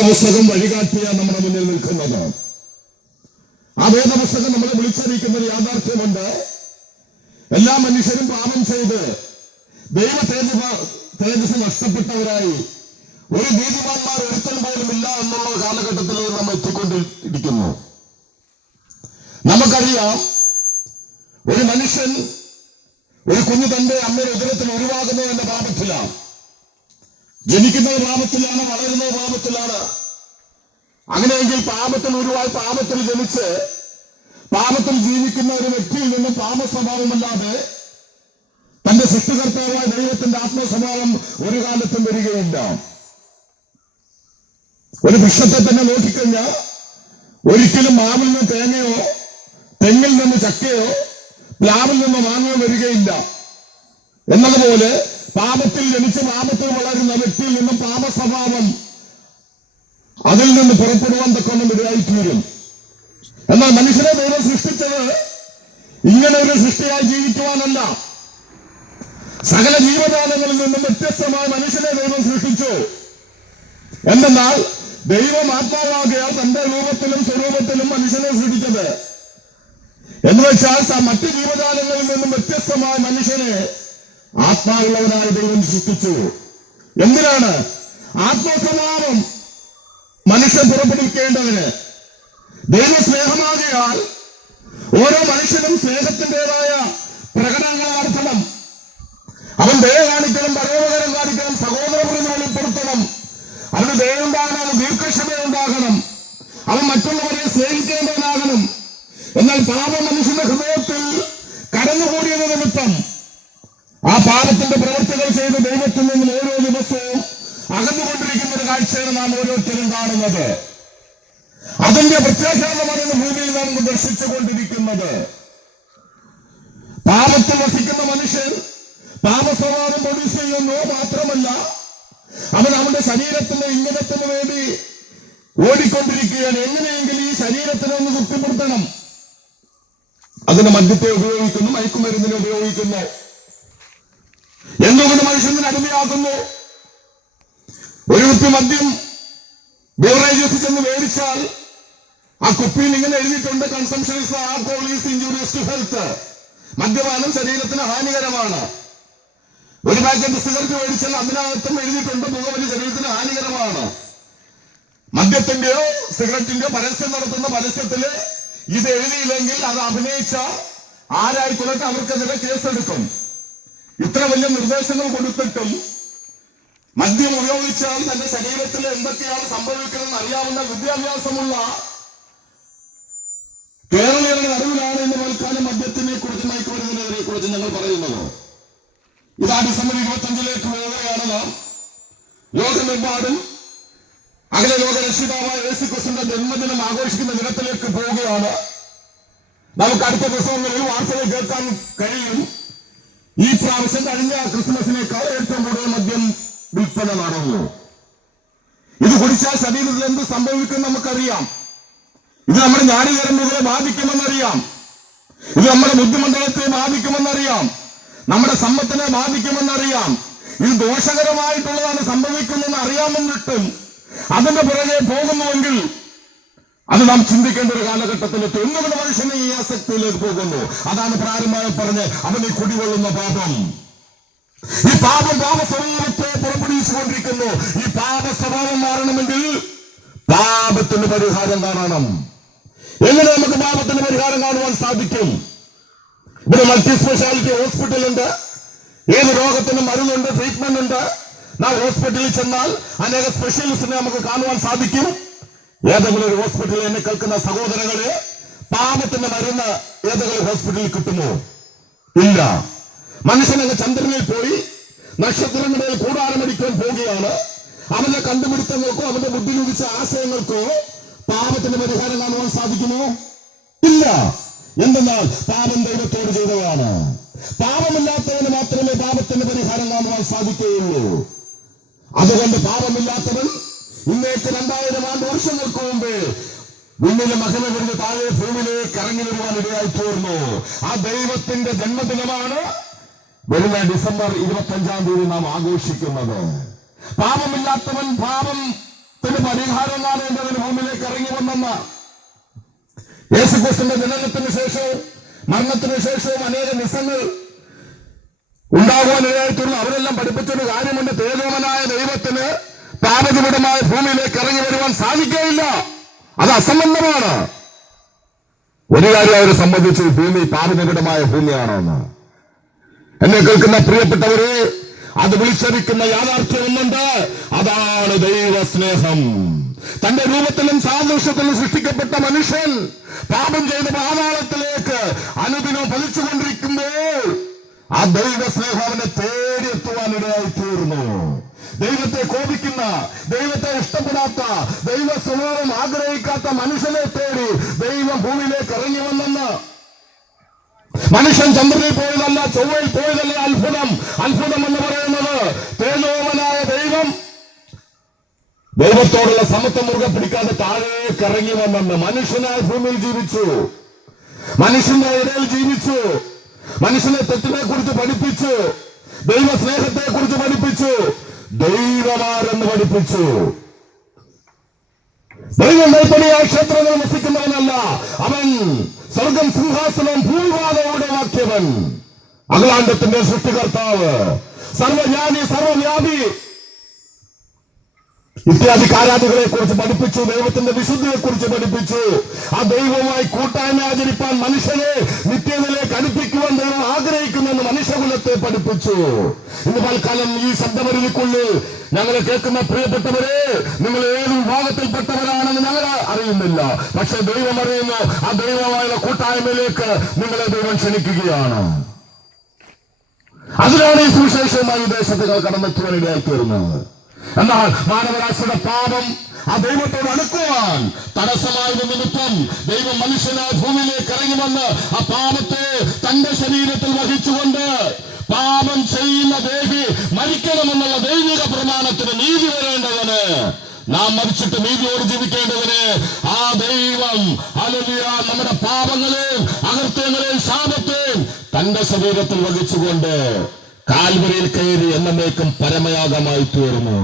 പുസ്തകം വഴികാട്ടിയാണ് നമ്മുടെ മുന്നിൽ നിൽക്കുന്നത്. ആ വേദപുസ്തകം നമ്മളെ വിളിച്ചറിയിക്കുന്ന ഒരു യാഥാർത്ഥ്യമുണ്ട്. എല്ലാ മനുഷ്യരും പാപം ചെയ്ത് ദൈവ തേജ തേജസ് നഷ്ടപ്പെട്ടവരായി ഒരു നീതിമാന്മാർ ഒരുത്തൽ പോലും ഇല്ല എന്നുള്ള കാലഘട്ടത്തിൽ നാം എത്തിക്കൊണ്ടിരിക്കുന്നു. നമുക്കറിയാം ഒരു മനുഷ്യൻ ഒരു കുഞ്ഞു തന്റെ അമ്മയുടെ ഉദരത്തിൽ ഒഴിവാകുന്നു എന്ന പാപത്തിലാണ്. ജനിക്കുന്നത് പാപത്തിലാണ് വളരുന്നത് പാപത്തിലാണ്. അങ്ങനെയെങ്കിൽ പാപത്തിൽ ഒരുപാട് പാപത്തിൽ ജനിച്ച് പാപത്തിൽ ജീവിക്കുന്ന ഒരു വ്യക്തിയിൽ നിന്നും പാപ സ്വഭാവമല്ലാതെ തന്റെ സൃഷ്ടികർത്താവായ ദൈവത്തിന്റെ ആത്മസ്വഭാവം ഒരു കാലത്തും വരികയില്ല. ഒരു വൃക്ഷത്തെ തന്നെ നോക്കിക്കഴിഞ്ഞാൽ ഒരിക്കലും മാവിൽ നിന്ന് തേങ്ങയോ തെങ്ങിൽ നിന്ന് ചക്കയോ പ്ലാവിൽ നിന്ന് മാങ്ങയോ വരികയില്ല. എന്നതുപോലെ പാപത്തിൽ ജനിച്ച് പാപത്തിൽ വളരുന്ന വ്യക്തിയിൽ നിന്നും പാപ സ്വഭാവം അതിൽ നിന്ന് പുറപ്പെടുവാൻ തക്കൊന്നും ഇടയായിത്തീരും. എന്നാൽ മനുഷ്യനെ ദൈവം സൃഷ്ടിച്ചത് ഇങ്ങനെ ഒരു സൃഷ്ടിയായി ജീവിക്കുവാനല്ല. സകല ജീവജാലങ്ങളിൽ നിന്നും വ്യത്യസ്തമായ മനുഷ്യനെ ദൈവം സൃഷ്ടിച്ചു. എന്തെന്നാൽ ദൈവം ആത്മാവാകയാൽ തന്റെ രൂപത്തിലും സ്വരൂപത്തിലും മനുഷ്യനെ സൃഷ്ടിച്ചത്. എന്ന് വെച്ചാൽ മറ്റ് ജീവജാലങ്ങളിൽ നിന്നും വ്യത്യസ്തമായ മനുഷ്യനെ ആത്മാവുള്ളവനായ ദൈവം സൃഷ്ടിച്ചു. എന്തിനാണ്? ആത്മസ്വഭാവം മനുഷ്യൻ പുറപ്പെടുവിക്കേണ്ടതിന്. ദൈവ സ്നേഹമാകയാൽ ഓരോ മനുഷ്യനും സ്നേഹത്തിന്റെതായ പ്രകടനങ്ങൾ നടത്തണം. അവൻ ദയ കാണിക്കണം പരോപകരം കാണിക്കണം സഹോദരപുരം വെളിപ്പെടുത്തണം. അവന് ദയ ഉണ്ടാകണം ദീർഘക്ഷമ ഉണ്ടാകണം അവൻ മറ്റുള്ളവരെ സ്നേഹിക്കേണ്ടവനാകണം. എന്നാൽ പാപ മനുഷ്യന്റെ ഹൃദയത്തിൽ കടന്നുകൂടിയത് നിമിത്തം ആ പാപത്തിന്റെ പ്രവർത്തികൾ ചെയ്ത് ദൈവത്തിൽ നിന്നും ഓരോ ദിവസവും അകന്നുകൊണ്ടിരിക്കുന്ന ഒരു കാഴ്ചയാണ് നാം ഓരോരുത്തരും കാണുന്നത്. അതിന്റെ പ്രത്യാഘാതമാണ് ഭൂമിയിൽ നാം ദർശിച്ചുകൊണ്ടിരിക്കുന്നത് പാപത്തിൽ വസിക്കുന്ന മനുഷ്യൻ പാപസ്വഭാവം പ്രൊഡ്യൂസ് ചെയ്യുന്നു മാത്രമല്ല അവൻ അവന്റെ ശരീരത്തിന്റെ ഇംഗനത്തിന് വേണ്ടി ഓടിക്കൊണ്ടിരിക്കുകയാണ്. എങ്ങനെയെങ്കിലും ഈ ശരീരത്തിനെ ഒന്ന് തൃപ്തിപ്പെടുത്തണം. അതിന് മദ്യത്തെ ഉപയോഗിക്കുന്നു മയക്കുമരുന്നിനെ ഉപയോഗിക്കുന്നു. എന്തുകൊണ്ട് മനുഷ്യന് അടിമയാക്കുന്നു ഒരു കുപ്പി മദ്യം ബിവറേജസ് ചെന്ന് മേടിച്ചാൽ ആ കുപ്പിയിൽ ഇങ്ങനെ എഴുതിയിട്ടുണ്ട് consumption is alcohol is injurious to health മദ്യപാനം ശരീരത്തിന് ഹാനികരമാണ്. ഒരു പാക്കറ്റ് സിഗരറ്റ് മേടിച്ചാൽ അതിനകത്തും എഴുതിയിട്ടുണ്ട് മുഖവലി ശരീരത്തിന് ഹാനികരമാണ്. മദ്യത്തിന്റെയോ സിഗരറ്റിന്റെയോ പരസ്യം നടത്തുന്ന പരസ്യത്തിൽ ഇത് എഴുതിയില്ലെങ്കിൽ അത് അഭിനയിച്ച ആരായിക്കൊള്ളട്ടെ അവർക്കെതിരെ കേസെടുക്കും. ഇത്ര വലിയ നിർദ്ദേശങ്ങൾ കൊടുത്തിട്ടും മദ്യം ഉപയോഗിച്ചാൽ തന്റെ ശരീരത്തിൽ എന്തൊക്കെയാണ് സംഭവിക്കുന്നതെന്ന് അറിയാവുന്ന വിദ്യാഭ്യാസമുള്ള കേരളീയരുടെ അറിവിലാണ് ഇന്ന് തൽക്കാലം മദ്യത്തിനെ കുറിച്ച് മയക്കുമരുന്നിനെ കുറിച്ച് ഞങ്ങൾ പറയുന്നത്. ഇതാ ഡിസംബർ ഇരുപത്തഞ്ചിലേക്ക് പോവുകയാണ് നാം. ലോകമെമ്പാടും അഖില ലോക രക്ഷിതാവായ യേശു ക്രിസ്തുവിന്റെ ജന്മദിനം ആഘോഷിക്കുന്ന ദിനത്തിലേക്ക് പോവുകയാണ്. നമുക്ക് അടുത്ത ദിവസങ്ങളിൽ വാർത്തകൾ കേൾക്കാൻ കഴിയും. ഈ പ്രാവശ്യം കഴിഞ്ഞ ക്രിസ്മസിനേക്കാൾ ഏറ്റവും കൂടുതൽ മദ്യം വിൽപ്പന നടന്നു ഇത് കുടിച്ചാൽ ശരീരത്തിൽ എന്ത് സംഭവിക്കും നമുക്കറിയാം. ഇത് നമ്മുടെ ജ്ഞാനീകരമ്പുകളെ ബാധിക്കുമെന്നറിയാം. ഇത് നമ്മുടെ ബുദ്ധിമണ്ഡലത്തെ ബാധിക്കുമെന്നറിയാം. നമ്മുടെ സമ്പത്തിനെ ബാധിക്കുമെന്നറിയാം. ഇത് ദോഷകരമായിട്ടുള്ളതാണ് സംഭവിക്കുന്നതെന്ന് അറിയാമെന്നിട്ടും അതിന്റെ പുറകെ പോകുന്നുവെങ്കിൽ അത് നാം ചിന്തിക്കേണ്ട ഒരു കാലഘട്ടത്തിലെത്തി എന്തുകൊണ്ട് മനുഷ്യനെ ഈ ആസക്തിയിലേക്ക് പോകുന്നു. അതാണ് പ്രാരംഭമായി പറഞ്ഞ് അവനെ കുടികൊള്ളുന്ന പാപം. ഈ പാപം പാപ സ്വഭാവത്തെ പുറപ്പെടുവിച്ചുകൊണ്ടിരിക്കുന്നു. ഈ പാപ സ്വഭാവം മാറണമെങ്കിൽ പാപത്തിന് പരിഹാരം കാണണം. എങ്ങനെ നമുക്ക് പാപത്തിന് പരിഹാരം കാണുവാൻ സാധിക്കും? ഇവിടെ മൾട്ടി സ്പെഷ്യാലിറ്റി ഹോസ്പിറ്റൽ ഉണ്ട്. ഏത് രോഗത്തിനും മരുന്നുണ്ട് ട്രീറ്റ്മെന്റ് ഉണ്ട് നാം ഹോസ്പിറ്റലിൽ ചെന്നാൽ അനേക സ്പെഷ്യലിസ്റ്റിനെ നമുക്ക് കാണുവാൻ സാധിക്കും. ഏതെങ്കിലും ഒരു ഹോസ്പിറ്റലിൽ എന്നെ കേൾക്കുന്ന സഹോദരങ്ങൾ പാപത്തിന്റെ മരുന്ന് ഏതെങ്കിലും ഹോസ്പിറ്റലിൽ കിട്ടുമോ? ഇല്ല. മനുഷ്യനെ ചന്ദ്രനിൽ പോയി നക്ഷത്രങ്ങളിൽ കൂടാരമടിക്കാൻ പോവുകയാണ്. അവന്റെ കണ്ടുപിടുത്തങ്ങൾക്കോ അവന്റെ ബുദ്ധി ലഭിച്ച ആശയങ്ങൾക്കോ പാപത്തിന്റെ പരിഹാരം കാണുവാൻ സാധിക്കുമോ? ഇല്ല. എന്തെന്നാൽ പാപം ദൈവത്തോട് ചെയ്തതാണ്. പാപമില്ലാത്തവന് മാത്രമേ പാപത്തിന്റെ പരിഹാരം കാണുവാൻ സാധിക്കുകയുള്ളൂ. അതുകൊണ്ട് പാപമില്ലാത്തവൻ ഇന്നേക്ക് രണ്ടായിരം ആണ്ട് വർഷങ്ങൾക്ക് മുമ്പ് മുന്നിലെ മകന വരുന്ന താഴെ ഭൂമിയിലേക്ക് ഇറങ്ങി വരുവാൻ ഇടയായി തീർന്നു. ആ ദൈവത്തിന്റെ ജന്മദിനമാണ് വരുന്ന ഡിസംബർ ഇരുപത്തി അഞ്ചാം തീയതി നാം ആഘോഷിക്കുന്നത്. പാപമില്ലാത്തവൻ പാപം പാപത്തിന് പരിഹാരം കാണേണ്ടതിന് ഭൂമിയിലേക്ക് ഇറങ്ങി വന്നെന്ന. യേശുക്രിസ്തുവിന്റെ ജനനത്തിന് ശേഷവും മരണത്തിന് ശേഷവും അനേക നിസങ്ങൾ ഉണ്ടാകുവാൻ ഇടയായിട്ടുള്ള അവരെല്ലാം പഠിപ്പിച്ചൊരു കാര്യമുണ്ട്. തേജോമനായ ദൈവത്തിന് പാപനിമിടമായ ഭൂമിയിലേക്ക് ഇറങ്ങി വരുവാൻ സാധിക്കുകയില്ല. അത് അസംബന്ധമാണ്. ഒരു കാര്യം അവരെ സംബന്ധിച്ച് ഭൂമി പാപനിമിടമായ ഭൂമിയാണെന്ന്. എന്നെ കേൾക്കുന്ന പ്രിയപ്പെട്ടവരെ അത് വിളിച്ചറിക്കുന്ന യാഥാർത്ഥ്യം ഒന്നുണ്ട്. അതാണ് ദൈവസ്നേഹം. തന്റെ രൂപത്തിലും സാദൃശ്യത്തിലും സൃഷ്ടിക്കപ്പെട്ട മനുഷ്യൻ പാപം ചെയ്ത പാതാളത്തിലേക്ക് അനുദിനം പതിച്ചുകൊണ്ടിരിക്കുമ്പോൾ ആ ദൈവസ്നേഹം അവനെ തേടിയെത്തുവാനിടയായി തീർന്നു ദൈവത്തെ കോപിക്കുന്ന ദൈവത്തെ ഇഷ്ടപ്പെടാത്ത ദൈവ സ്വഭാവം ആഗ്രഹിക്കാത്ത മനുഷ്യനെ തേടി ദൈവം ഭൂമിയിലേക്ക് ഇറങ്ങി വന്നെന്ന്. മനുഷ്യൻ ചന്ദ്രനിൽ പോയതല്ല ചൊവ്വയിൽ പോയതല്ല അത്ഭുതം. അത്ഭുതം എന്ന് പറയുന്നത് തേജോമനായ ദൈവം. ദൈവത്തോടുള്ള സമത്വം മുറുകെ പിടിക്കാതെ താഴേക്ക് ഇറങ്ങി വന്നെന്ന്. മനുഷ്യനായ ഭൂമിയിൽ ജീവിച്ചു. മനുഷ്യന്റെ ഇടയിൽ ജീവിച്ചു. മനുഷ്യനെ തെറ്റിനെ കുറിച്ച് പഠിപ്പിച്ചു. ദൈവ സ്നേഹത്തെ കുറിച്ച് പഠിപ്പിച്ചു. ദൈവമാരെന്ന് പഠിപ്പിച്ചു. ദൈവം ആ ക്ഷേത്രങ്ങൾ വസിക്കുന്നവനല്ല. അവൻ സ്വർഗം സിംഹാസനം ഭൂമിവാദയുടെ വാക്യവൻ. അഖിലാണ്ടത്തിന്റെ സൃഷ്ടികർത്താവ്. സർവജ്ഞാനി സർവവ്യാപി ഇത്യാദി കുറിച്ച് പഠിപ്പിച്ചു ദൈവത്തിന്റെ വിശുദ്ധിയെ കുറിച്ച് പഠിപ്പിച്ചു. ആ ദൈവവുമായി കൂട്ടായ്മ ആചരിപ്പാൻ മനുഷ്യനെ നിത്യനിലേക്ക് അടുപ്പിക്കുവാൻ ദൈവം ആഗ്രഹിക്കുന്നെന്ന് മനുഷ്യകുലത്തെ പഠിപ്പിച്ചു. ഇന്ന് തൽക്കാലം ഈ ശബ്ദപരിധിക്കുള്ളിൽ ഞങ്ങളെ കേൾക്കുന്ന പ്രിയപ്പെട്ടവരെ നിങ്ങൾ ഏത് വിഭാഗത്തിൽപ്പെട്ടവരാണെന്ന് ഞങ്ങൾ അറിയുന്നില്ല. പക്ഷെ ദൈവം അറിയുന്നു ആ ദൈവമായുള്ള കൂട്ടായ്മയിലേക്ക് നിങ്ങളെ ദൈവം ക്ഷണിക്കുകയാണ്. അതിനാണ് ഈ സുവിശേഷമായി ദേശത്തുകൾ കടന്നെത്തുവാനിടയായി തീർന്നത് എന്നാൽ മാനവരാശിയുടെ പാപം ആ ദൈവത്തോട് അടുക്കുവാൻ തടസ്സമായത് നിമിത്തം ദൈവം മനുഷ്യനെ ഭൂമിയിലേക്ക് ഇറങ്ങി വന്ന് ആ പാപത്തെ തന്റെ ശരീരത്തിൽ വഹിച്ചുകൊണ്ട് പാപം ചെയ്യുന്ന ദേഹി മരിക്കണമെന്നുള്ള ദൈവിക പ്രമാണത്തിന് നീതി വരേണ്ടതിന് നാം മരിച്ചിട്ട് നീതിയോട് ജീവിക്കേണ്ടതിന് ആ ദൈവം അലലിയ നമ്മുടെ പാപങ്ങളെയും അകൃത്യങ്ങളെയും ശാപത്തെയും തന്റെ ശരീരത്തിൽ വഹിച്ചുകൊണ്ട് കാൽവരിയിൽ കയറി എന്നേക്കും പരമയാഗമായി തീർന്നു.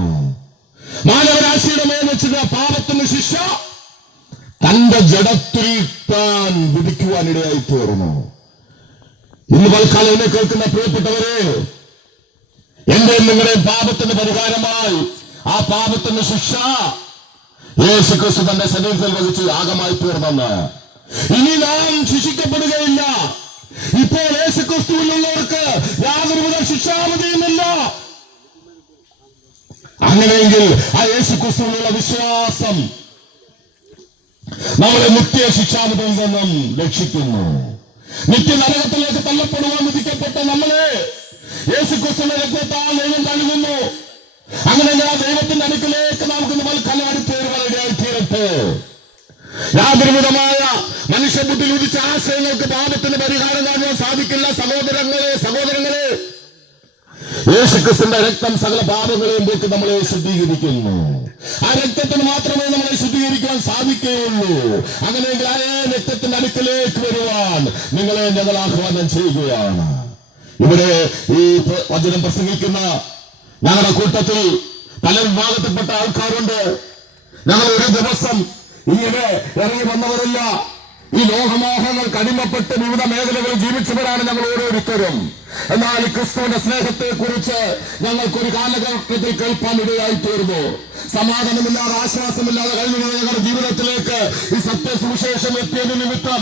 മാനവരാശിയുടെ മേൽ വെച്ചിരുന്ന പാപത്തിന് ശിക്ഷ തന്റെ ജഡത്തിൽ താൻ വിധിക്കുവാനിടയായി തീർന്നു. ഇന്ന് തൽക്കാലം എന്നെ കേൾക്കുന്ന പ്രിയപ്പെട്ടവരെ എന്റെ നിങ്ങളുടെ പാപത്തിന് പരിഹാരമായി ആ പാപത്തിന് ശിക്ഷ യേശു ക്രിസ്തു തന്റെ ശരീരത്തിൽ വഹിച്ച് യാഗമായി തീർന്നെന്ന്. ഇനി നാം ശിക്ഷിക്കപ്പെടുകയില്ല. ഇപ്പോൾ യേശു ക്രിസ്തുവിലുള്ളവർക്ക് അങ്ങനെയെങ്കിൽ ആ യേശു ക്രിസ്തുവിനുള്ള വിശ്വാസം നമ്മളെ നിത്യ ശിക്ഷാനുഭവം രക്ഷിക്കുന്നു. നിത്യ നരകത്തിലേക്ക് തള്ളപ്പെടുവാൻ വിധിക്കപ്പെട്ട നമ്മളെ യേശു ക്രിസ്തുവിന്റെ രക്തത്താൽ ദൈവം കഴുകുന്നു. അങ്ങനെ ആ ദൈവത്തിന്റെ അടുക്കിലേക്ക് നമുക്ക് നമ്മൾ കലവടിത്തേരുവാനിടയായി തീരട്ടെ. യാതൊരുവിധമായ മനുഷ്യബുദ്ധിയിൽ ഉദിച്ച ആശയങ്ങൾക്ക് പാപത്തിന് പരിഹാരം കാണുവാൻ സാധിക്കില്ല. സഹോദരങ്ങളെ സഹോദരങ്ങളെ യേശുക്രിസ്തുവിന്റെ രക്തം സകല പാപങ്ങളെയും പോക്കി നമ്മളെ ശുദ്ധീകരിക്കുന്നു. ആ രക്തത്തിന് മാത്രമേ നമ്മളെ ശുദ്ധീകരിക്കാൻ സാധിക്കുകയുള്ളൂ. അങ്ങനെയെങ്കിൽ ആ രക്തത്തിന്റെ അടുക്കലേക്ക് വരുവാൻ നിങ്ങളെ ഞങ്ങൾ ആഹ്വാനം ചെയ്യുകയാണ്. ഇവിടെ ഈ വചനം പ്രസംഗിക്കുന്ന ഞങ്ങളുടെ കൂട്ടത്തിൽ പല വിഭാഗത്തിൽപ്പെട്ട ആൾക്കാരുണ്ട്. ഞങ്ങൾ ഒരു ദിവസം ഇങ്ങനെ ഇറങ്ങി വന്നവരല്ല. ഈ ലോഹമോഹങ്ങൾക്ക് അടിമപ്പെട്ട് വിവിധ മേഖലകളിൽ ജീവിച്ചവരാണ് ഞങ്ങൾ ഓരോരുത്തരും. എന്നാൽ ക്രിസ്തുവിന്റെ സ്നേഹത്തെ കുറിച്ച് ഞങ്ങൾക്കൊരു കാലഘട്ടത്തിൽ കേൾപ്പാൻ ഇടയായി തീർന്നു സമാധാനമില്ലാതെ ആശ്വാസമില്ലാതെ കഴിഞ്ഞ ഞങ്ങളുടെ ജീവിതത്തിലേക്ക് ഈ സത്യ സുവിശേഷം എത്തിയത് നിമിത്തം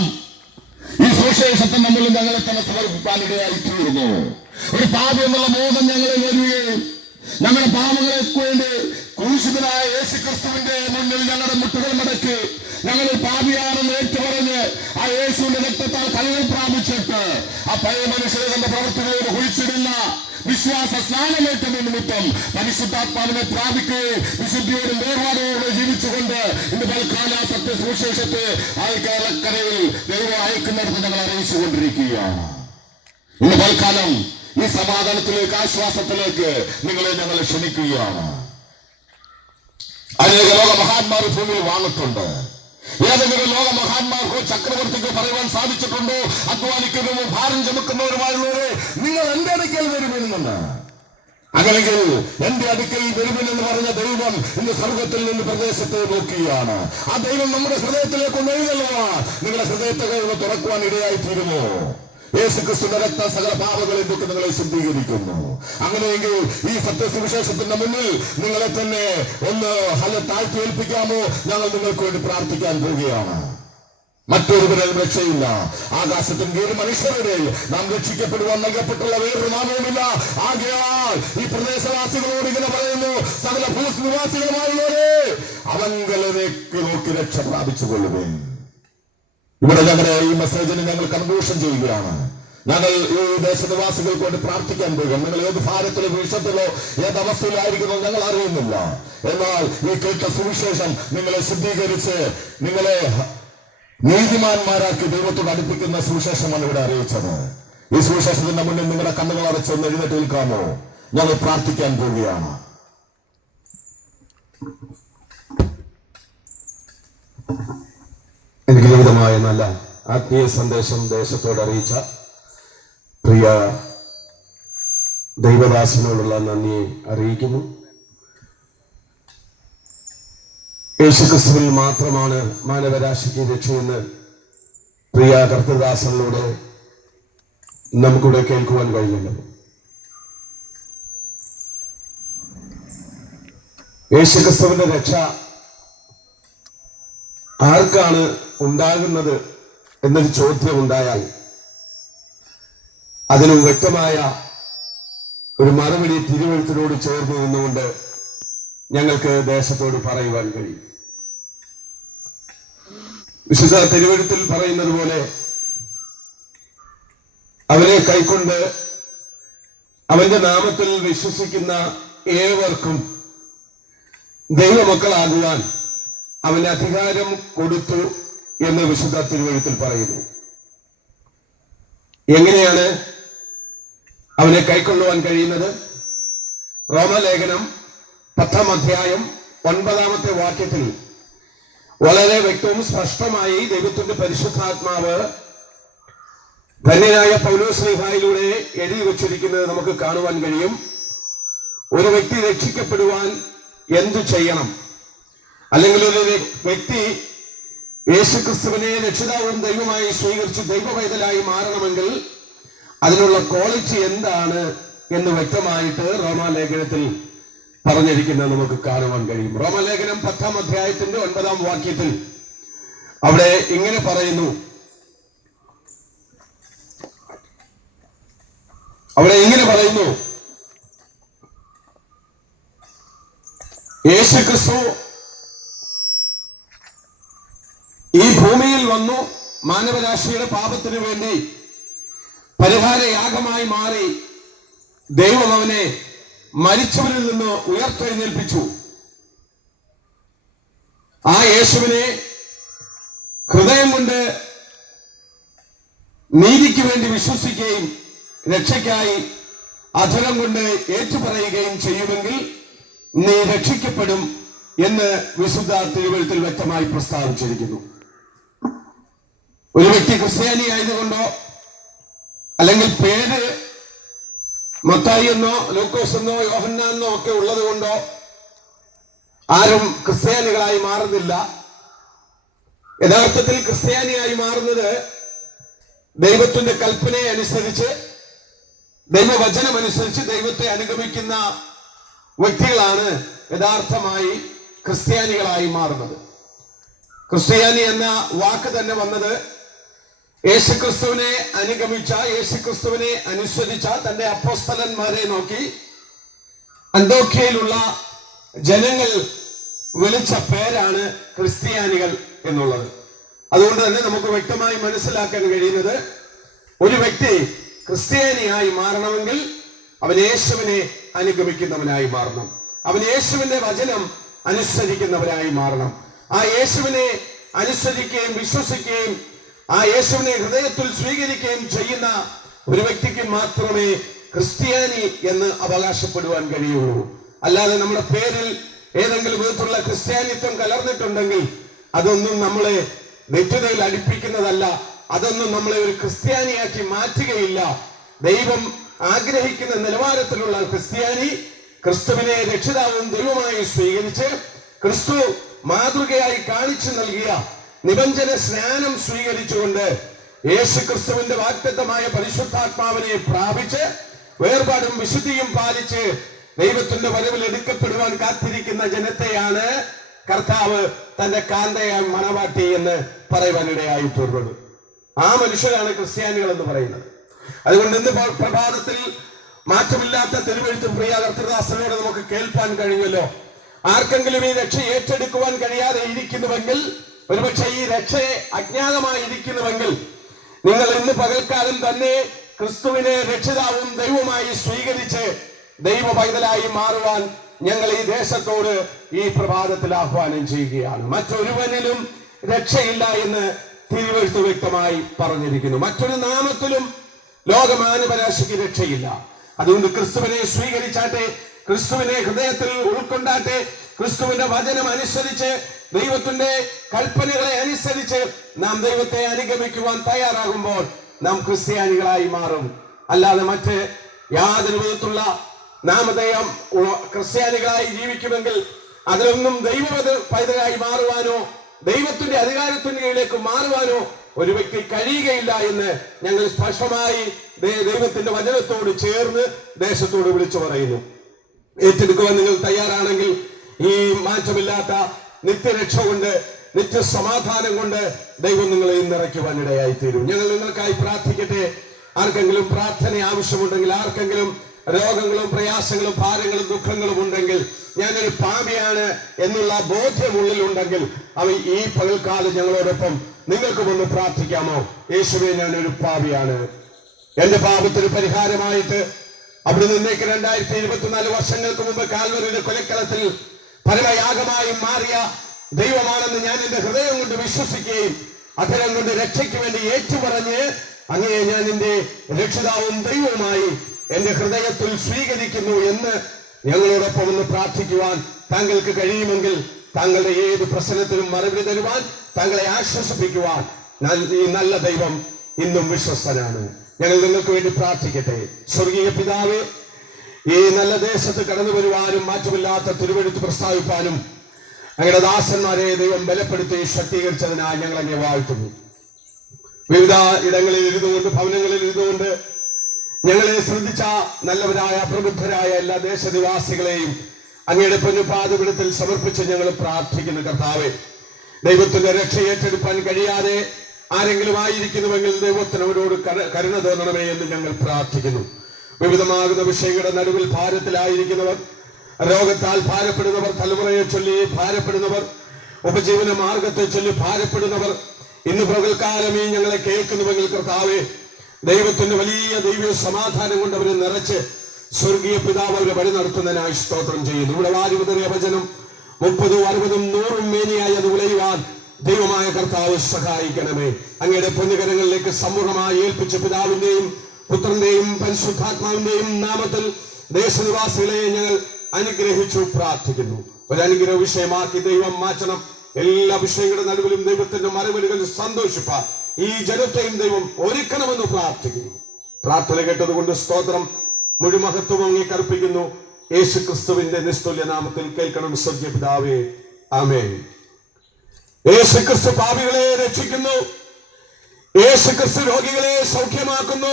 ഈ സുവിശേഷത്തെ നമ്മൾ ഞങ്ങളെ തന്നെ സമർപ്പിക്കാൻ ഇടയായി തീർന്നു ഒരു പാപം എന്നുള്ള മോഹം ഞങ്ങളെ വരികയും ഞങ്ങളുടെ പാപങ്ങളെ വേണ്ടി ക്രൂശിതനായ യേശു ക്രിസ്തുവിന്റെ മുന്നിൽ ഞങ്ങളുടെ മുട്ടുകൾ മടക്കി ഞങ്ങൾ പാപിയാണെന്ന് ഏറ്റുപറഞ്ഞ് ആ യേശുവിന്റെ രക്തത്താൽ കഴിവ് പ്രാപിച്ചിട്ട് ആ പഴയ മനുഷ്യരെ തന്റെ പ്രവർത്തികളോട് കുഴിച്ചിടുന്ന വിശ്വാസ സ്നാനമേറ്റ നിമിത്തം പരിശുദ്ധാത്മാവിനെ പ്രാപിക്കുകയും വിശുദ്ധിയോടും വേർപാടോടെ ജീവിച്ചുകൊണ്ട് ഇന്ന് തൽക്കാല സത്യ സുവിശേഷത്തെ ആയിക്കാലക്കരയിൽ ദൈവം അയക്കുന്നിടത്ത് ഞങ്ങൾ അറിയിച്ചു കൊണ്ടിരിക്കുകയാണ് ഇന്ന് തൽക്കാലം ഈ സമാധാനത്തിലേക്ക് ആശ്വാസത്തിലേക്ക് നിങ്ങളെ ഞങ്ങൾ ക്ഷണിക്കുകയാണ്. അനേക ലോക മഹാന്മാർ ഭൂമിയിൽ വാങ്ങിട്ടുണ്ട് ഏതെങ്കിലും ലോക മഹാന്മാർക്കോ ചക്രവർത്തിക്കോ പറയുവാൻ സാധിച്ചിട്ടുണ്ടോ? അധ്വാനിക്കുന്നവരും ഭാരം ചുമക്കുന്നവരുമായുള്ളവരെ നിങ്ങൾ എന്റെ അടുക്കൽ വരുമെന്ന്. അങ്ങനെങ്കിൽ എന്റെ അടുക്കൽ വരുമെന്ന് പറഞ്ഞ ദൈവം ഇന്ന് സ്വർഗത്തിൽ നിന്ന് പ്രദേശത്തെ നോക്കുകയാണ് ആ ദൈവം നമ്മുടെ ഹൃദയത്തിലേക്ക് ഒന്ന് എഴുന്നള്ളുവാൻ നിങ്ങളുടെ ഹൃദയത്തെ തുറക്കുവാൻ ഇടയായി തീരുമോ യേശു ക്രിസ്തുവിന്റെ രക്ത സകല പാപങ്ങളെ തൊട്ട് നിങ്ങളെ ശുദ്ധീകരിക്കുന്നു. അങ്ങനെയെങ്കിൽ ഈ സത്യസുവിശേഷത്തിന്റെ മുന്നിൽ നിങ്ങളെ തന്നെ ഒന്ന് ഹല താഴ്ത്തി ഏൽപ്പിക്കാമോ ഞങ്ങൾ നിങ്ങൾക്ക് വേണ്ടി പ്രാർത്ഥിക്കാൻ പോവുകയാണ്. മറ്റൊരുവരും രക്ഷയില്ല. ആകാശത്തിന് കീഴിൽ മനുഷ്യരുടെ നാം രക്ഷിക്കപ്പെടുവാൻ നൽകപ്പെട്ടുള്ള വേറൊരു നാമവുമില്ല. ആകയാൽ ഈ പ്രദേശവാസികളോട് ഇങ്ങനെ പറയുന്നു സകല ഭൂനിവാസികളുമായുള്ളവരെ അവങ്കലേക്ക് നോക്കി രക്ഷ പ്രാപിച്ചു കൊള്ളുവേൻ ഇവിടെ ഞങ്ങളുടെ ഈ മെസ്സേജിന് ഞങ്ങൾ കൺക്ലൂഷൻ ചെയ്യുകയാണ്. ഞങ്ങൾ ഈ ദേശനിവാസികൾക്ക് വേണ്ടി പ്രാർത്ഥിക്കാൻ പോകും നിങ്ങൾ ഏത് ഭാരത്തിലോ വിഷത്തിലോ ഏത് അവസ്ഥയിലായിരിക്കുന്നോ ഞങ്ങൾ അറിയുന്നില്ല. എന്നാൽ ഈ കേട്ട സുവിശേഷം നിങ്ങളെ ശുദ്ധീകരിച്ച് നിങ്ങളെ നീതിമാന്മാരാക്കി ദൈവത്തോട് അടുപ്പിക്കുന്ന സുവിശേഷമാണ് ഇവിടെ അറിയിച്ചത്. ഈ സുവിശേഷത്തിന്റെ മുന്നിൽ നിങ്ങളുടെ കണ്ണുകൾ അടച്ച് ഒന്ന് എഴുന്നേറ്റ് നിൽക്കാമോ? ഞങ്ങൾ പ്രാർത്ഥിക്കാൻ പോവുകയാണ്. അനുഗ്രഹീതമായ നല്ല ആത്മീയ സന്ദേശം ദേശത്തോട് അറിയിച്ച പ്രിയ ദൈവദാസനോടുള്ള നന്ദി അറിയിക്കുന്നു. യേശുക്രിസ്തുവിൽ മാത്രമാണ് മാനവരാശിക്ക് രക്ഷയെന്ന് പ്രിയ കർത്തദാസനിലൂടെ നമുക്കിവിടെ കേൾക്കുവാൻ കഴിഞ്ഞല്ലോ യേശുക്രിസ്തുവിന്റെ രക്ഷ ആർക്കാണ് ഉണ്ടാകുന്നത് എന്നൊരു ചോദ്യം ഉണ്ടായാൽ അതിന് വ്യക്തമായ ഒരു മറുപടി തിരുവഴുത്തിനോട് ചേർന്ന് നിന്നുകൊണ്ട് ഞങ്ങൾക്ക് ദേശത്തോട് പറയുവാൻ കഴിയും. വിശുദ്ധ തിരുവഴുത്തിൽ പറയുന്നത് പോലെ അവനെ കൈക്കൊണ്ട് അവന്റെ നാമത്തിൽ വിശ്വസിക്കുന്ന ഏവർക്കും ദൈവമക്കളാകുവാൻ അവന് അധികാരം കൊടുത്തു എന്ന് വിശുദ്ധ തിരുവഴുത്തിൽ പറയുന്നു. എങ്ങനെയാണ് അവനെ കൈക്കൊള്ളുവാൻ കഴിയുന്നത്? റോമലേഖനം പത്താം അധ്യായം ഒൻപതാമത്തെ വാക്യത്തിൽ വളരെ വ്യക്തവും സ്പഷ്ടമായി ദൈവത്തിന്റെ പരിശുദ്ധാത്മാവ് ധന്യനായ പൗലോസ്ലിഹായിലൂടെ എഴുതി വച്ചിരിക്കുന്നത് നമുക്ക് കാണുവാൻ കഴിയും. ഒരു വ്യക്തി രക്ഷിക്കപ്പെടുവാൻ എന്തു ചെയ്യണം? അല്ലെങ്കിൽ ഒരു വ്യക്തി യേശുക്രിസ്തുവിനെ രക്ഷിതാവും ദൈവമായി സ്വീകരിച്ച് ദൈവവൈതലായി മാറണമെങ്കിൽ അതിനുള്ള ക്വാളിറ്റി എന്താണ് എന്ന് വ്യക്തമായിട്ട് റോമാലേഖനത്തിൽ പറഞ്ഞിരിക്കുന്നത് നമുക്ക് കാണുവാൻ കഴിയും. റോമാലേഖനം പത്താം അധ്യായത്തിന്റെ ഒൻപതാം വാക്യത്തിൽ അവിടെ ഇങ്ങനെ പറയുന്നു. അവിടെ ഇങ്ങനെ പറയുന്നു. യേശുക്രിസ്തു ഈ ഭൂമിയിൽ വന്നു മാനവരാശിയുടെ പാപത്തിനു വേണ്ടി പരിഹാരയാഗമായി മാറി ദൈവം അവനെ മരിച്ചവരിൽ നിന്ന് ഉയർത്തെഴുന്നേൽപ്പിച്ചു. ആ യേശുവിനെ ഹൃദയം കൊണ്ട് നീതിക്ക് വേണ്ടി വിശ്വസിക്കുകയും രക്ഷയ്ക്കായി അധരം കൊണ്ട് ഏറ്റുപറയുകയും ചെയ്യുമെങ്കിൽ നീ രക്ഷിക്കപ്പെടും എന്ന് വിശുദ്ധ തിരുവഴുത്തിൽ വ്യക്തമായി പ്രസ്താവിച്ചിരിക്കുന്നു. ഒരു വ്യക്തി ക്രിസ്ത്യാനി ആയതുകൊണ്ടോ അല്ലെങ്കിൽ പേര് മത്തായി എന്നോ ലൂക്കോസ് എന്നോ യോഹന്നാന്നോ ഒക്കെ ഉള്ളത് കൊണ്ടോ ആരും ക്രിസ്ത്യാനികളായി മാറുന്നില്ല. യഥാർത്ഥത്തിൽ ക്രിസ്ത്യാനിയായി മാറുന്നത് ദൈവത്തിന്റെ കൽപ്പനയെ അനുസരിച്ച് ദൈവവചനമനുസരിച്ച് ദൈവത്തെ അനുഗമിക്കുന്ന വ്യക്തികളാണ് യഥാർത്ഥമായി ക്രിസ്ത്യാനികളായി മാറുന്നത്. ക്രിസ്ത്യാനി എന്ന വാക്ക് തന്നെ വന്നത് യേശുക്രിസ്തുവിനെ അനുഗമിച്ച യേശുക്രിസ്തുവിനെ അനുസരിച്ച തന്റെ അപ്പോസ്തലന്മാരെ നോക്കി അന്തോക്കിയയിലുള്ള ജനങ്ങൾ വിളിച്ച പേരാണ് ക്രിസ്ത്യാനികൾ എന്നുള്ളത്. അതുകൊണ്ട് തന്നെ നമുക്ക് വ്യക്തമായി മനസ്സിലാക്കാൻ കഴിയുന്നത് ഒരു വ്യക്തി ക്രിസ്ത്യാനിയായി മാറണമെങ്കിൽ അവൻ യേശുവിനെ അനുഗമിക്കുന്നവനായി മാറണം. അവൻ യേശുവിന്റെ വചനം അനുസരിക്കുന്നവനായി മാറണം. ആ യേശുവിനെ അനുസരിക്കുകയും വിശ്വസിക്കുകയും ആ യേശുവിനെ ഹൃദയത്തിൽ സ്വീകരിക്കുകയും ചെയ്യുന്ന ഒരു വ്യക്തിക്ക് മാത്രമേ ക്രിസ്ത്യാനി എന്ന് അവകാശപ്പെടുവാൻ കഴിയുള്ളൂ. അല്ലാതെ നമ്മുടെ പേരിൽ ഏതെങ്കിലും വിധത്തിലുള്ള ക്രിസ്ത്യാനിത്വം കലർന്നിട്ടുണ്ടെങ്കിൽ അതൊന്നും നമ്മളെ നിത്യതയിൽ അടുപ്പിക്കുന്നതല്ല. അതൊന്നും നമ്മളെ ഒരു ക്രിസ്ത്യാനിയാക്കി മാറ്റുകയില്ല. ദൈവം ആഗ്രഹിക്കുന്ന നിലവാരത്തിലുള്ള ക്രിസ്ത്യാനി ക്രിസ്തുവിനെ രക്ഷിതാവും ദൈവമായി സ്വീകരിച്ച് ക്രിസ്തു മാതൃകയായി കാണിച്ചു നൽകിയ നിബഞ്ജന സ്നാനം സ്വീകരിച്ചുകൊണ്ട് യേശു ക്രിസ്തുവിന്റെ വാഗ്ദത്തമായ പരിശുദ്ധാത്മാവിനെ പ്രാപിച്ച് വേർപാടും വിശുദ്ധിയും പാലിച്ച് ദൈവത്തിന്റെ വരവിൽ എടുക്കപ്പെടുവാൻ കാത്തിരിക്കുന്ന ജനത്തെയാണ് കർത്താവ് തന്റെ കാന്തയ മണവാട്ടി എന്ന് പറയുവാനിടയായി തീർന്നത്. ആ മനുഷ്യരാണ് ക്രിസ്ത്യാനികൾ എന്ന് പറയുന്നത്. അതുകൊണ്ട് ഇന്ന് പ്ര- പ്രഭാതത്തിൽ മാറ്റമില്ലാത്ത തിരുവഴുത്ത് പ്രിയ കർത്തൃദാസനോട് നമുക്ക് കേൾപ്പാൻ കഴിഞ്ഞല്ലോ. ആർക്കെങ്കിലും ഈ രക്ഷ ഏറ്റെടുക്കുവാൻ കഴിയാതെ ഇരിക്കുന്നുവെങ്കിൽ ഒരുപക്ഷെ ഈ രക്ഷയെ അജ്ഞാതമായിരിക്കുന്നുവെങ്കിൽ നിങ്ങൾ ഇന്ന് പകൽക്കാലം തന്നെ ക്രിസ്തുവിനെ രക്ഷിതാവും ദൈവമായി സ്വീകരിച്ച് ദൈവ പൈതലായി മാറുവാൻ ഞങ്ങൾ ഈ ദേശത്തോട് ഈ പ്രഭാതത്തിൽ ആഹ്വാനം ചെയ്യുകയാണ്. മറ്റൊരുവനിലും രക്ഷയില്ല എന്ന് തിരുവഴുത്ത് വ്യക്തമായി പറഞ്ഞിരിക്കുന്നു. മറ്റൊരു നാമത്തിലും ലോകമാനവരാശിക്ക് രക്ഷയില്ല. അതുകൊണ്ട് ക്രിസ്തുവിനെ സ്വീകരിച്ചാട്ടെ ക്രിസ്തുവിനെ ഹൃദയത്തിൽ ഉൾക്കൊണ്ടാട്ടെ ക്രിസ്തുവിന്റെ വചനം അനുസരിച്ച് ദൈവത്തിന്റെ കൽപ്പനകളെ അനുസരിച്ച് നാം ദൈവത്തെ അനുഗമിക്കുവാൻ തയ്യാറാകുമ്പോൾ നാം ക്രിസ്ത്യാനികളായി മാറും. അല്ലാതെ മറ്റ് യാതൊരു വിധത്തിലുള്ള നാമധേയം ക്രിസ്ത്യാനികളായി ജീവിക്കുമെങ്കിൽ അതിലൊന്നും ദൈവ പൈതലായി മാറുവാനോ ദൈവത്തിന്റെ അധികാരത്തിന് കീഴിലേക്ക് മാറുവാനോ ഒരു വ്യക്തി കഴിയുകയില്ല എന്ന് ഞങ്ങൾ സ്പഷ്ടമായി ദൈവത്തിന്റെ വചനത്തോട് ചേർന്ന് ദേശത്തോട് വിളിച്ചു പറയുന്നു. ഏറ്റെടുക്കുവാൻ നിങ്ങൾ തയ്യാറാണെങ്കിൽ ഈ മാറ്റമില്ലാത്ത നിത്യരക്ഷ കൊണ്ട് നിത്യസമാധാനം കൊണ്ട് ദൈവം നിങ്ങളെ നിറയ്ക്കുവാൻ ഇടയായി തീരും ഞങ്ങൾ നിങ്ങൾക്കായി പ്രാർത്ഥിക്കട്ടെ. ആർക്കെങ്കിലും പ്രാർത്ഥന ആവശ്യമുണ്ടെങ്കിൽ ആർക്കെങ്കിലും രോഗങ്ങളും പ്രയാസങ്ങളും ഭാരങ്ങളും ദുഃഖങ്ങളും ഉണ്ടെങ്കിൽ ഞാനൊരു പാപിയാണ് എന്നുള്ള ബോധ്യം ഉള്ളിലുണ്ടെങ്കിൽ അവ ഈ പകൽക്കാലം ഞങ്ങളോടൊപ്പം നിങ്ങൾക്ക് വന്ന് പ്രാർത്ഥിക്കാമോ? യേശുവെ ഞാനൊരു പാപിയാണ്. എന്റെ പാപത്തിന് പരിഹാരമായിട്ട് അവിടെ നിന്നേക്ക് രണ്ടായിരത്തി ഇരുപത്തിനാല് വർഷങ്ങൾക്ക് മുമ്പ് കാൽവറിയുടെ കൊലക്കളത്തിൽ പരമയാഗമായി മാറിയ ദൈവമാണെന്ന് ഞാൻ എന്റെ ഹൃദയം കൊണ്ട് വിശ്വസിക്കുകയും അദ്ദേഹം കൊണ്ട് രക്ഷയ്ക്ക് വേണ്ടി ഏറ്റുപറഞ്ഞ് അങ്ങയെ ഞാൻ എന്റെ രക്ഷിതാവും ദൈവവുമായി എന്റെ ഹൃദയത്തിൽ സ്വീകരിക്കുന്നു എന്ന് ഞങ്ങളോടൊപ്പം ഒന്ന് പ്രാർത്ഥിക്കുവാൻ താങ്കൾക്ക് കഴിയുമെങ്കിൽ താങ്കളുടെ ഏത് പ്രശ്നത്തിനും മറുപടി തരുവാൻ താങ്കളെ ആശ്വസിപ്പിക്കുവാൻ ഈ നല്ല ദൈവം ഇന്നും വിശ്വസ്തനാണ്. ഞങ്ങൾ നിങ്ങൾക്ക് വേണ്ടി പ്രാർത്ഥിക്കട്ടെ. സ്വർഗീയ പിതാവ് ഈ നല്ല ദേശത്ത് കടന്നു വരുവാനും മാറ്റമില്ലാത്ത തിരുവെഴുത്ത് പ്രസ്താവിപ്പാനും ഞങ്ങളുടെ ദാസന്മാരെ ദൈവം ബലപ്പെടുത്തി ശക്തീകരിച്ചതിനായി ഞങ്ങൾ അങ്ങനെ വാഴ്ത്തുന്നു. വിവിധ ഇടങ്ങളിൽ ഇരുന്നുകൊണ്ട് ഭവനങ്ങളിൽ ഇരുന്നുകൊണ്ട് ഞങ്ങളെ ശ്രദ്ധിച്ച നല്ലവരായ പ്രബുദ്ധരായ എല്ലാ ദേശനിവാസികളെയും അങ്ങയുടെ പൊന്നുപാതപിടത്തിൽ സമർപ്പിച്ച് ഞങ്ങൾ പ്രാർത്ഥിക്കുന്നു കർത്താവെ. ദൈവത്തിന്റെ രക്ഷ ഏറ്റെടുക്കാൻ കഴിയാതെ ആരെങ്കിലും ആയിരിക്കുന്നുവെങ്കിൽ ദൈവത്തിന് അവരോട് കരുണ തോന്നണമേ എന്ന് ഞങ്ങൾ പ്രാർത്ഥിക്കുന്നു. വിവിധമാകുന്ന വിഷയങ്ങളുടെ നടുവിൽ ഭാരത്തിലായിരിക്കുന്നവർ രോഗത്താൽ ഭാരപ്പെടുന്നവർ തലമുറയെ ചൊല്ലി ഭാരപ്പെടുന്നവർ ഉപജീവന മാർഗത്തെ ചൊല്ലി ഭാരപ്പെടുന്നവർ ഇന്ന് പകൽക്കാലം ഈ ഞങ്ങളെ കേൾക്കുന്നുവെങ്കിൽ കർത്താവേ ദൈവത്തിന്റെ വലിയ ദൈവീയ സമാധാനം കൊണ്ട് അവരെ നിറച്ച് സ്വർഗീയ പിതാവ് അവരെ വഴി നടത്തുന്നതിനായി സ്തോത്രം ചെയ്യുന്നു. ഇവിടെ വാരിമുതറിയ വചനം മുപ്പതും അറുപതും നൂറും മേനിയായി അത് ഉലയുവാൻ ദൈവമായ കർത്താവ് സഹായിക്കണമേ. അങ്ങയുടെ പുണ്യകരങ്ങളിലേക്ക് സമൂഹമായി ഏൽപ്പിച്ച പിതാവിന്റെയും പുത്രന്റെയും പരിശുദ്ധാത്മാവിന്റെയും നാമത്തിൽ ദേശനിവാസികളെ ഞങ്ങൾ അനുഗ്രഹിച്ചു പ്രാർത്ഥിക്കുന്നു. ഒരു അനുഗ്രഹ വിഷയമാക്കി ദൈവം മാറ്റണം. എല്ലാ വിഷയങ്ങളുടെ നടുവിലും ദൈവത്തിന്റെ മറുപടികളിൽ സന്തോഷിപ്പാൻ ഈ ജനത്തെയും ദൈവം ഒരുക്കണമെന്ന് പ്രാർത്ഥിക്കുന്നു. പ്രാർത്ഥന കേട്ടതുകൊണ്ട് സ്തോത്രം മുഴുമഹത്വം അംഗീകർപ്പിക്കുന്നു കർപ്പിക്കുന്നു യേശു ക്രിസ്തുവിന്റെ നിസ്തുല്യ നാമത്തിൽ കേൾക്കണം സ്വർഗീയ പിതാവേ. ആമേൻ. യേശു ക്രിസ്തു പാപികളെ രക്ഷിക്കുന്നു. യേശുക്രിസ്തു രോഗികളെ സൗഖ്യമാക്കുന്നു.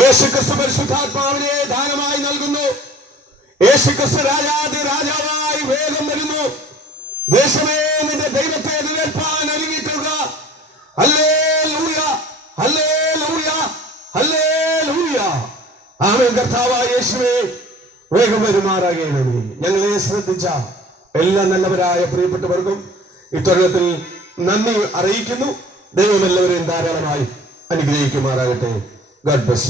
യേശുക്രിസ്തു പരിശുദ്ധാത്മാവിനെ ദാനമായി നൽകുന്നു. യേശുക്രിസ്തു രാജാതി രാജാവായി വേഗം വരുന്നു. ദേശമേ നിന്റെ ദൈവത്തെ എതിരേൽപ്പാൻ ഒരുങ്ങിക്കുക അല്ലേ ലൂയ അല്ലേ ലൂയ അല്ലേ ലൂയ ആമേൻ. കർത്താവായ യേശുവേ വേഗം വരുമാറാകേണമേ. ഞങ്ങളെ ശ്രദ്ധിച്ച എല്ലാ നല്ലവരായ പ്രിയപ്പെട്ടവർക്കും ഇത്തരുണത്തിൽ നന്ദി അറിയിക്കുന്നു. ദൈവം എല്ലാവരെയും ധാരാളമായി അനുഗ്രഹിക്കുമാറാകട്ടെ.